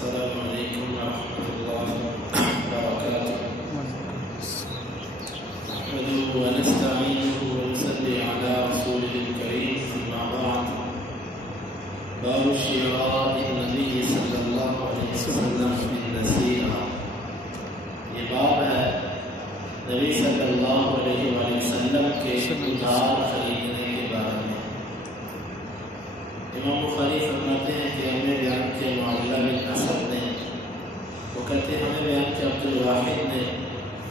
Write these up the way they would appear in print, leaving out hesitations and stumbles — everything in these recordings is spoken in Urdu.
السلام علیکم ورحمۃ اللہ وبرکاتہ نحمده ونستعینه ونصلی علی رسوله الکریم اما بعد باب شراء النبی صلی اللہ علیہ وسلم بالنصیحہ یہ باب ہے نبی صلی اللہ علیہ وسلم کے ادھار خریدنے کے بارے میں۔ امام بخاری فرماتے ہیں کہ ہمیں بیان کیا معاملہ بن اسد نے، وہ کہتے ہیں ہمیں بیان کیا عبد الواحد نے،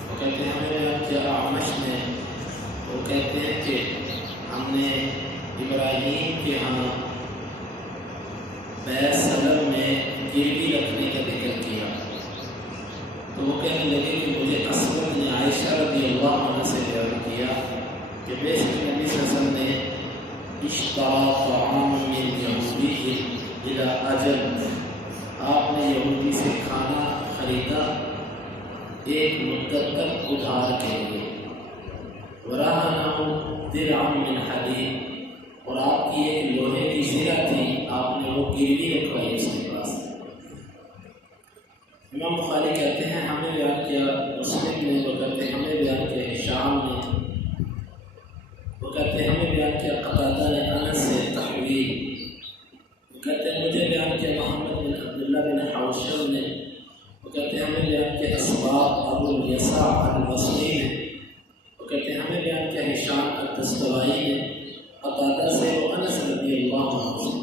وہ کہتے ہیں ہمیں بیان کیا اعمش نے، وہ کہتے ہیں کہ ہم نے ابراہیم کے ہاں بیع سلم میں گروی رکھنے کا ذکر کیا، تو وہ کہنے لگے کہ مجھے اسود نے عائشہ رضی اللہ عنہ سے بیان کیا کہ بے شک نبی صلی اللہ علیہ وسلم نے اشترى طعاما من یہودی الى اجل، آپ نے یہودی سے کھانا خریدا ایک مدت تک ادھار کے لیے، ورهنه درعا من حدید، اور آپ کی ایک لوہے کی زرہ تھی، آپ نے وہ گروی رکھوائی اس کے پاس۔ امام بخاری کہتے ہیں ہمیں بیان کیا مسلم نے، وہ کہتے ہیں ہمیں بیان کیا ہشام نے، وہ کہتے ہیں ہمیں بیان کیا قتادہ نے انس سے تحویل، وہ کہتے ہیں مجھے بیان کیا محمد بن عبداللہ بن حوشب نے، وہ کہتے ہیں ہمیں بیان کیا اسباق ابو الیسع البصری نے، وہ کہتے ہیں ہمیں بیان کیا ہشام الدستوائی نے قتادہ سے و انس رضی اللہ عنہ سے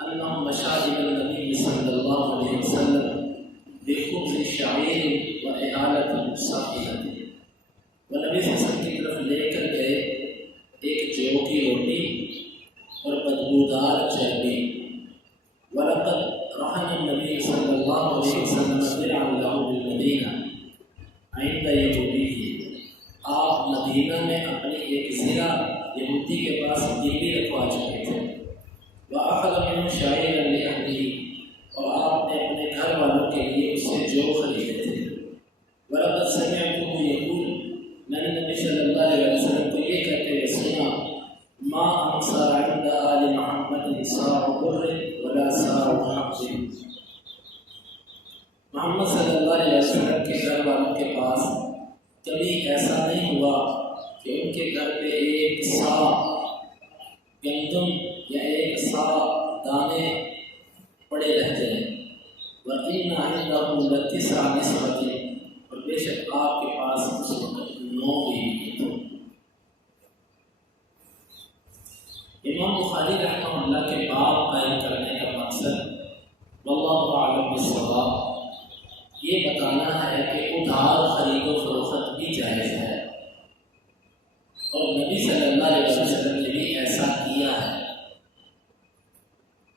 انہ مشى الى النبی صلی اللہ علیہ وسلم بخبز شعیر و اعالۃ صاحبہ، وہ نبی صلی اللہ علیہ وسلم کی طرف لے کر گئے ایک جو کی روٹی اور بدبودار چربی۔ وَلَقَدْ رَحَنَ النَّبِيُّ صلی اللہ علیہ وسلم دِرْعًا لَهُ بِالْمَدِينَةِ عِنْدَ يَهُودِيِّ، آپ مدینہ میں اپنی ایک زرہ یہودی کے پاس گروی رکھوا چکے تھے۔ وَأَخَذَ مِنْهُ شَعِيرًا لِأَهْلِهِ، اور آپ نے اپنے گھر والوں کے لیے اس سے جو خریدے تھے۔ وَلَقَدْ سَمِعْتُهُ يَقُولُ، میں نے نبی صلی اللہ علیہ وسلم کو یہ کہتے ہوئے سنا، ما انصر عند آل محمد صاع بر ولا صاع حب، محمد صلی اللہ علیہ وسلم کے گھر والوں کے پاس کبھی ایسا نہیں ہوا کہ ان کے گھر پہ ایک صاع گندم یا ایک صاع دانے پڑے رہ جائیں۔ وَإِنَّ عِنْدَهُ لَتِسْعَ نِسْوَةٍ، اور بے شک آپ کے پاس اس وقت 9 بیوی تھے۔ امام بخاری رحمہ اللہ کے باب قائم کرنے کا مقصد واللہ اعلم بالصواب یہ بتانا ہے کہ ادھار خرید و فروخت بھی جائز ہے، اور نبی صلی اللہ علیہ وسلم نے بھی ایسا کیا ہے۔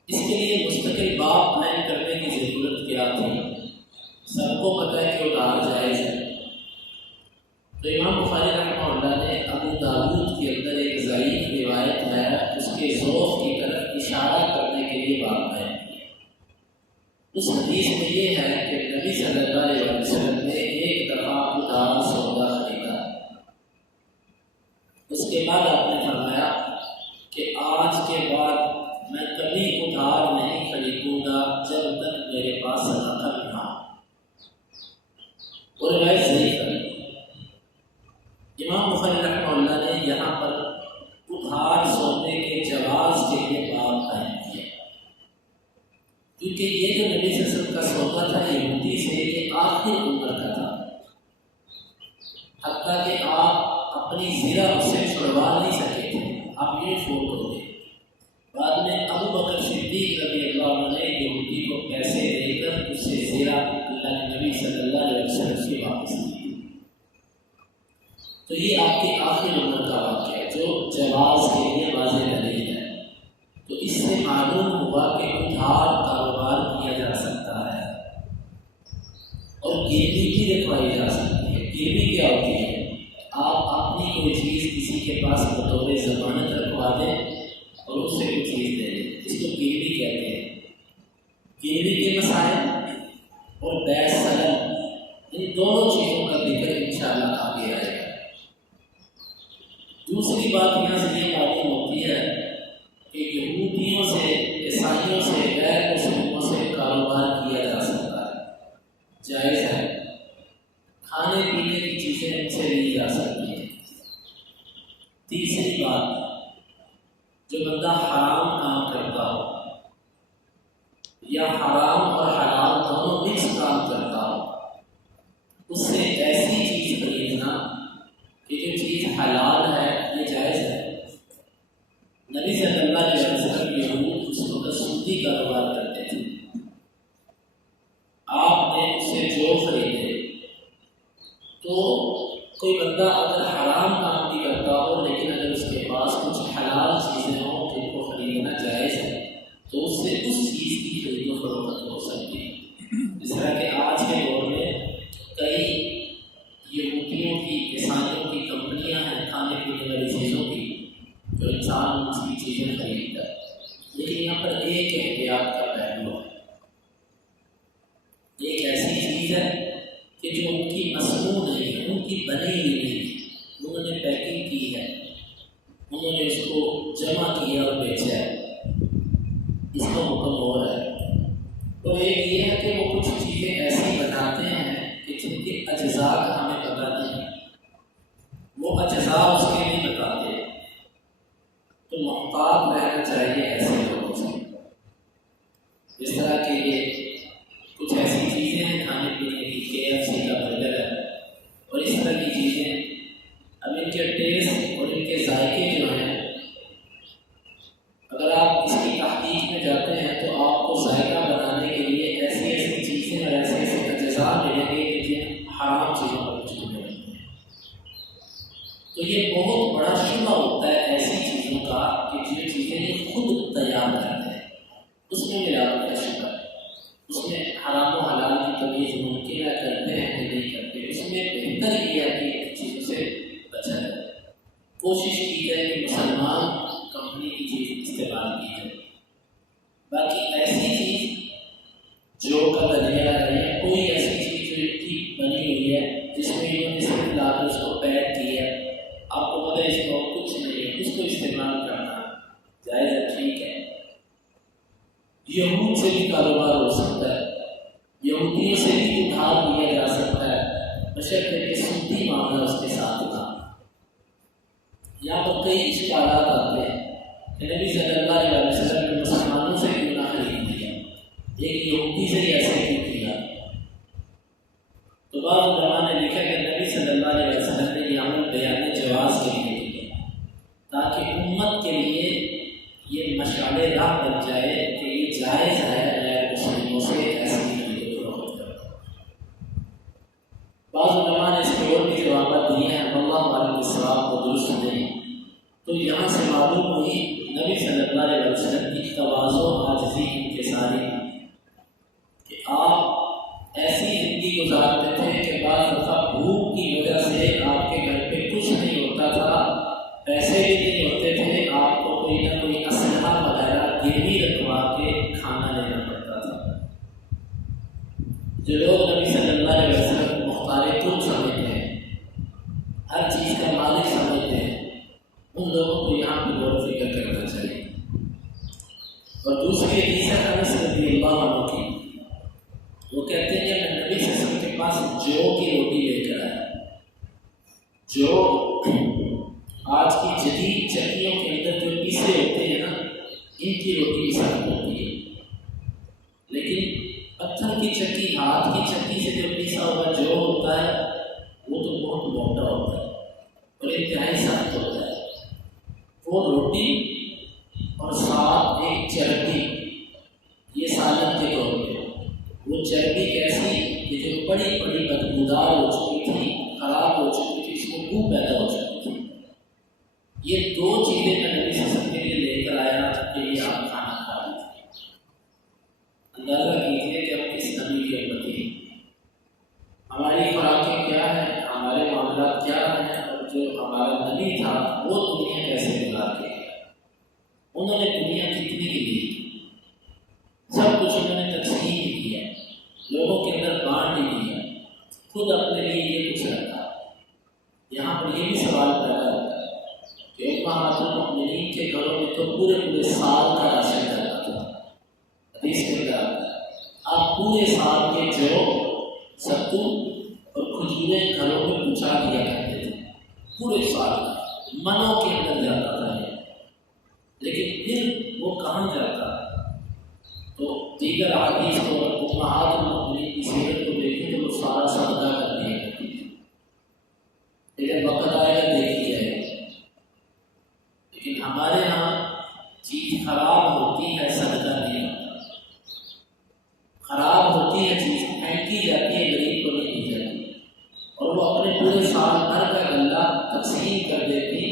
اس کے لیے مستقل باب قائم کرنے کی ضرورت کیا تھی؟ سب کو پتہ ہے کہ ادھار جائز ہے، تو امام بخاری رحمہ اللہ نے ابو داود کے اندر ایک ضعیف روایت ہے، اس کے ذوق کی طرف اشارہ کرنے کے لیے بات ہے۔ اس حدیث میں یہ ہے کہ نبی صلی اللہ علیہ وسلم نے ایک دفعہ ادھار سودا خریدا، اس کے بعد آپ نے فرمایا کہ آج کے بعد میں کبھی ادھار نہیں خریدوں گا جب تک میرے پاس صدقہ نہ ہو، اور روایت ضعیف ہے۔ امام بخاری رحمہ اللہ نے یہاں پر ادھار سودے کے جواز کے لیے باب قائم کیا، کیونکہ یہ جو نبی صلی اللہ علیہ وسلم کا سودا تھا یہودی سے، یہ آخر عمر کا تھا، حتیٰ کہ آپ اپنی زرہ اس سے چھڑوا نہیں سکے تھے، آپ یہ فوت ہو گئے۔ بعد میں ابو بکر صدیق رضی اللہ عنہ نے یہودی کو پیسے دے کر اس سے زرہ اللہ کے نبی صلی اللہ علیہ وسلم سے واپس کی۔ تو یہ آپ کی آخری عمر کا واقعہ ہے جو جواز کے لیے واضح دلیل ہے۔ تو اس سے معلوم ہوا کہ ادھار کاروبار کیا جا سکتا ہے اور گروی بھی رکھوائی جا سکتی ہے۔ گروی کیا ہوتی ہے؟ آپ اپنی کوئی چیز کسی کے پاس بطور ضمانت رکھوا دیں اور اس سے کوئی چیز دے دیں، اس کو گروی کہتے ہیں۔ گروی کے مسائل اور بیع سلم، ان دونوں چیزوں کا ذکر انشاءاللہ آگے آئے گا۔ دوسری بات یہاں سے یہ معلوم ہوتی ہے کہ یہودیوں سے، عیسائیوں سے، غیر مسلموں سے کاروبار کیا جا سکتا ہے، جائز ہے۔ کھانے پینے کی چیزیں ان سے لی جا سکتی ہیں۔ تیسری بات، جو بندہ حرام کام کرتا ہو یا حرام اور حلال دونوں مکس کام کرتا ہو، اس سے ایسی چیز خریدنا کہ جو چیز حلال ہے یہ جائز ہے۔ نبی صلی اللہ علیہ وسلم یہود اس وقت سودی کاروبار کرتے تھے، آپ نے اسے جو خریدے تو کوئی بندہ اگر حرام کام بھی کرتا ہو لیکن اگر اس کے پاس کچھ حلال چیزیں ہوں جن کو خریدنا جائز ہے تو اس سے اس چیز کی خرید و فروخت ہو سکتی ہے۔ جس طرح کہ آج کے دور میں کئی یہودیوں کی، عیسائیوں کی کمپنیاں ہیں کھانے پینے والی چیزوں کی، جو انسان اس کی چیزیں خریدتا ہے، لیکن یہاں پر ایک احتیاط کا پہلو ہے۔ ایک ایسی چیز ہے کہ جو ان کی مصنوع نہیں ہے، ان کی بنی ہوئی نہیں ہے، انہوں نے پیکنگ کی ہے، انہوں نے اس کو جمع کیا اور بیچا ہے، اس کا حکم ہو رہا ہے۔ تو ایک یہ ہے کہ وہ کچھ چیزیں ایسی بناتے ہیں کہ جن کے اجزاء کا ہمیں پتہ نہیں، وہ اجزاء اس کے نہیں بتاتے، تو محتاط رہنا چاہیے ایسے لوگوں سے۔ جس طرح کہ یہ کچھ ایسی چیزیں ہیں کھانے پینے کی، KFC کا برگر ہے اور اس طرح کی چیزیں، اب ان کے ٹیسٹ اور ان کے ذائقے جو ہیں، اگر آپ اس کی تحقیق میں جاتے ہیں تو آپ کو ذائقہ بنانے کے لیے ایسی ایسی چیزیں اور ایسے ایسے اجزاء ملیں گے کہ جن حرام چیزوں پر مشکل ملتے ہیں۔ تو یہ بہت بڑا شبہ ہوتا ہے ایسی چیزوں کا کہ جو چیزیں یہ خود تیار کرتے ہیں، اس میں ملاوٹ کا شبہ ہے، اس میں حرام و حلال کی تمیز ممکن ہے، کرتے ہیں کہ نہیں کرتے، اس میں بہتر یہ ہے کہ ان چیزوں سے بچا جائے، کوشش کی جائے کہ مسلمان کمپنی کی چیز استعمال کی جائے۔ باقی ایسی چیز جو کا ذریعہ ہے یا کوئی ایسی چیز جو کی بنی ہوئی ہے جس میں انہوں نے صرف لا کر اس کو پیک کیا ہے، آپ کو پتہ ہے اس کو کچھ نہیں ہے، اس کو استعمال کرنا جائز ہے، ٹھیک ہے۔ یہود سے بھی کاروبار ہو سکتا ہے، یہودیوں سے بھی ادھار لیا جا سکتا ہے، بشرطے کہ سودی معاملہ اس کے ساتھ نہ۔ یہاں پر کئی اشکالات آتے ہیں کہ نبی صلی اللہ علیہ وسلم نے مسلمانوں سے کیوں نہ خرید لیا، ایک یہودی سے ہی ایسے کیوں کیا؟ تو بعض علماء نے لکھا کہ نبی صلی اللہ علیہ وسلم نے یہ عمل بیان جواز کے لیے کیا تاکہ امت کے لیے یہ مشعل راہ بن جائے کہ یہ جائز ہے غیر مسلموں سے ایسی خرید و فروخت کرنا۔ بعض علماء نے اس کے اور بھی جوابات دیے ہیں، اللہ علیہ السلام کو درست نہیں۔ تو یہاں سے معلوم ہوئی نبی صلی اللہ علیہ وسلم کی تواضع و عاجزی انکساری کہ آپ ایسی زندگی گزارتے تھے کہ بعض دفعہ بھوک کی وجہ سے آپ کے گھر پہ کچھ نہیں ہوتا تھا، پیسے بھی نہیں ہوتے تھے، آپ کو کوئی نہ کوئی اسلحہ وغیرہ گروی رکھوا کے کھانا لینا پڑتا تھا۔ جو لوگ نبی صلی اللہ علیہ وسلم کو مختار کل سمجھتے ہیں، ہر چیز کا مالک سمجھتے ہیں، ان لوگوں کو یہاں پہ غور و فکر کرنا چاہیے۔ اور دوسری حدیث ہے انس رضی اللہ عنہ کی، وہ کہتے ہیں کہ نبی صلی اللہ علیہ وسلم کے پاس جو کی روٹی لے کر آیا، جو آج کی جدید چکیوں کے اندر جو پیسے ہوتے ہیں نا، ان کی روٹی سخت ہوتی ہے، لیکن پتھر کی چکی، ہاتھ کی چکی سے جو پیسا ہوا جو ہوتا ہے وہ تو بہت موٹا ہوتا ہے اور انتہائی سخت ہوتا ہے۔ وہ روٹی اور ساتھ ایک چربی، یہ سالن کے طور پہ، وہ چربی کیسی کہ جو بڑی بڑی بدبودار ہو چکی تھی، خراب ہو چکی تھی، اس کو بو پیدا ہو چکی تھی۔ یہ دو چیزیں میں نبی صلی اللہ علیہ وسلم کے لیے لے کر آیا کہ یہ آپ کھانا کھا لیجیے۔ اندازہ کیجیے کہ ہم کس نبی کی امتی ہیں، ہماری خوراکیں کیا ہیں، ہمارے معاملات کیا ہیں، اور جو ہمارا نبی تھا وہ دنیا کیسے گزار کے گیا۔ انہوں نے دنیا کتنی کی لی، سب کچھ انہوں نے تقسیم ہی کیا، لوگوں کے اندر بانٹ ہی دیا، خود اپنے لیے یہ کچھ رکھا۔ یہاں پر یہ بھی سوال پیدا ہوتا ہے کہ امہات المؤمنین کے گھروں میں تو پورے سال کا راشن رہتا تھا، حدیث کے اندر آتا ہے پورے سال کے جو ستو اور کھجوریں گھروں میں پہنچا دیا کرتے تھے، پورے سال کا منوں کے اندر جاتا تھا یہ۔ لیکن پھر وہ کہاں جاتا؟ تو دیگر حدیث کو امہات المؤمنین کی سیرت کو دیکھیں تو وہ سارا صدقہ کر دیا کرتی تھی، لیکن وقت آئے گا دیکھی جائے گا۔ لیکن ہمارے ہاں چیز خراب ہوتی ہے، صدقہ نہیں ہوتا، خراب ہوتی ہے چیز پھینکی جاتی ہے، غریب کو نہیں دی جاتی، اور وہ اپنے پورے سال بھر کا غلہ تقسیم کر دیتی،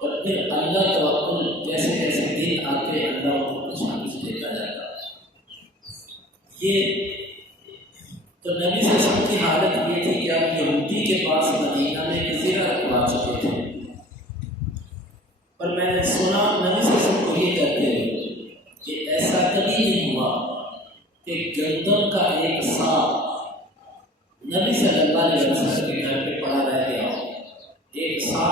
اور پھر اللہ توکل جیسے جیسے دن آتے اللہ کو کچھ نہ کچھ دیتا جاتا۔ یہ تو نبی صلی اللہ علیہ وسلم کی حالت یہ تھی کہ آپ یہودی کے پاس مدینہ میں ایک زیرہ رکھوا چکے تھے، اور میں نے سنا نبی صلی اللہ علیہ وسلم کو یہ کہتے ہوئے کہ ایسا کبھی نہیں ہوا کہ گندم کا ایک سا نبی صلی اللہ علیہ وسلم کے گھر پہ پڑا رہ گیا ہو۔ ایک سا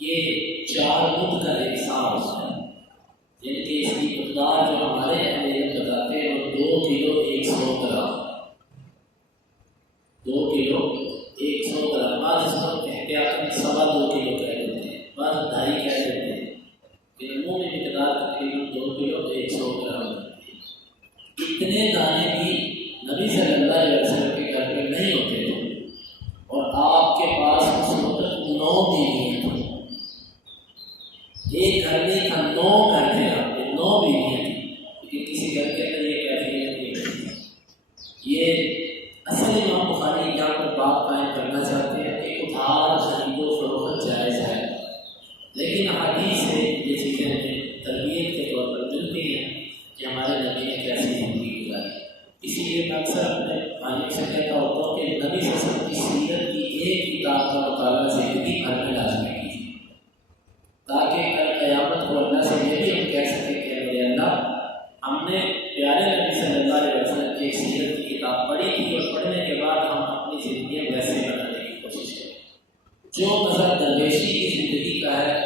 یہ 4 مد کا ایک سا ہوتا ہے، یعنی کہ اس کی مقدار جو ہمارے اہل بتاتے ہیں وہ 2 کلو 100 گرام، 2 کلو 100 گرام، بعض اس کو احتیاطاً 2.25 کلو کہہ دیتے ہیں، بعض 2.5 کہہ دیتے ہیں، کہ عمومی مقدار تقریباً 2 کلو 100 گرام ہوتی ہے۔ اتنے دانے بھی نبی صلی اللہ علیہ وسلم کے گھر میں نہیں ہوتے تھے، اور آپ کے پاس اس وقت 9 بیویاں تھیں، ایک گھر نہیں تھا، 9 گھر تھے، آپ کے 9 بیویاں تھیں، لیکن کسی گھر کے اندر یہ کیفیت نہیں تھی۔ یہ اصل امام بخاری یہاں پر بات قائم کرنا چاہتے ہیں کہ ادھار خرید و فروخت جائز ہے، لیکن حدیث سے یہ چیزیں ہمیں تربیت کے طور پر ملتی ہیں کہ ہمارے نبی نے کیسی زندگی گزاری۔ اسی لیے میں اکثر اپنے بھائیوں سے کہتا ہوتا ہوں کہ نبی صلی اللہ علیہ وسلم کی سیرت کی ایک کتاب کا مطالعہ زندگی بھر میں لازمی کیجیے، تاکہ کل قیامت کو اللہ سے یہ بھی ہم کہہ سکیں کہ اے اللہ، ہم نے پیارے نبی صلی اللہ علیہ وسلم کی سیرت کی کتاب پڑھی تھی، اور پڑھنے کے بعد ہم اپنی زندگیاں ویسے بنانے کی کوشش کریں۔ جو مذہب درویشی کی زندگی کا ہے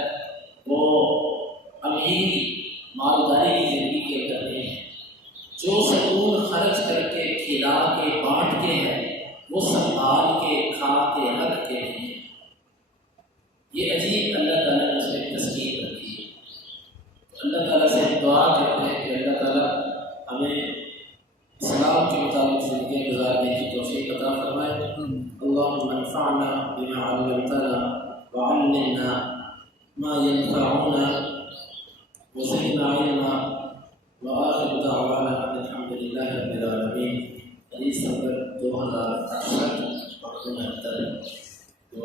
وہ امیری مالداری کی زندگی کے اندر نہیں ہے، جو سکون خرچ کر کے کھلا کے بانٹ کے ہے وہ سنبھال کے کھا کے رکھ کے نہیں ہے۔ یہ عجیب اللہ تعالیٰ نے اس میں تسکین رکھی ہے۔ اللہ تعالیٰ سے دعا کرتے ہیں کہ اللہ تعالیٰ ہمیں اسلام کے مطابق زندگی گزارنے کی توفیق عطا فرمائے۔ اللہم انفعنا بما علمتنا وعلمنا ما ينفعنا وزدنا علما وآخر دعوانا ان الحمد للہ رب العالمین۔ حدیث نمبر 2068 اور 69۔